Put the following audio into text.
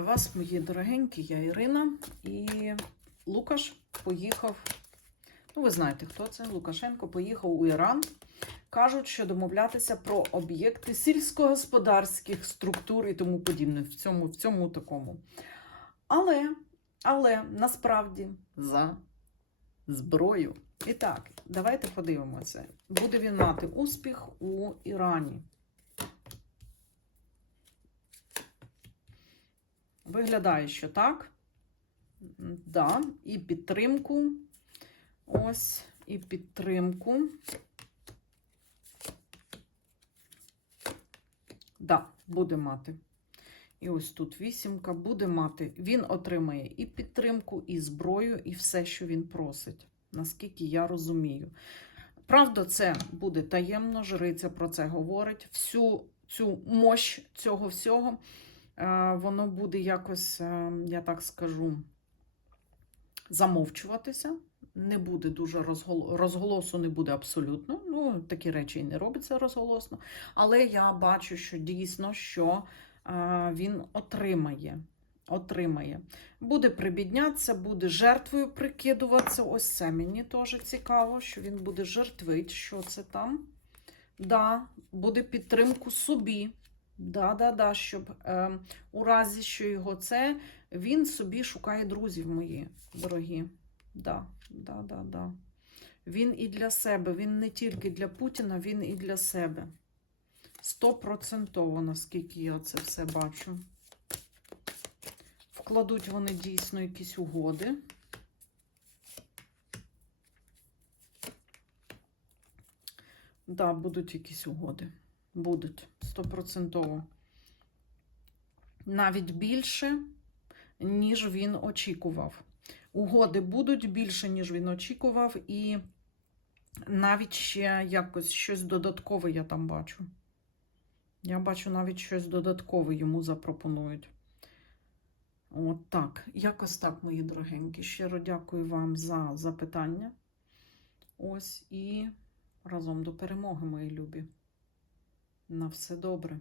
Вас, мої дорогенькі, я Ірина, і Лукаш поїхав. Ну, ви знаєте, хто це? Лукашенко поїхав у Іран. Кажуть, що домовлятися про об'єкти сільськогосподарських структур і тому подібне в цьому, в цьому такому. Але, але насправді за зброю. І так, давайте подивимося. Буде він мати успіх у Ірані. Виглядає, що так. Да, і підтримку. Ось, і підтримку. Да, буде мати. І ось тут вісімка буде мати. Він отримає і підтримку, і зброю, і все, що він просить, наскільки я розумію. Правда, це буде таємно, жриця про це говорить. Всю цю мощь цього всього воно буде якось, е, я так скажу, замовчуватися. Не буде дуже розгол... розголосу, не буде абсолютно. Ну, такі речі і не робиться розголосно. Але я бачу, що дійсно, що е, він отримає. Отримає. Буде прибіднятися, буде жертвою прикидуватися. Ось це мені теж цікаво, що він буде жертвить. Що це там? Да, буде підтримку собі. Да, да, да, щоб е, у разі, що його це, він собі шукає друзів мої дорогі. Да, да, да, да. Він і для себе, він не тільки для Путіна, він і для себе. Стопроцентово, наскільки я це все бачу. Вкладуть вони дійсно якісь угоди. Да, будуть якісь угоди. Будуть стопроцентово. Навіть більше, ніж він очікував. Угоди будуть більше, ніж він очікував, і навіть ще якось щось додаткове я там бачу. Я бачу навіть щось додаткове йому запропонують. От так. Якось так, мої дорогенькі. Щиро дякую вам за запитання. Ось і разом до перемоги, мої любі. На все добре.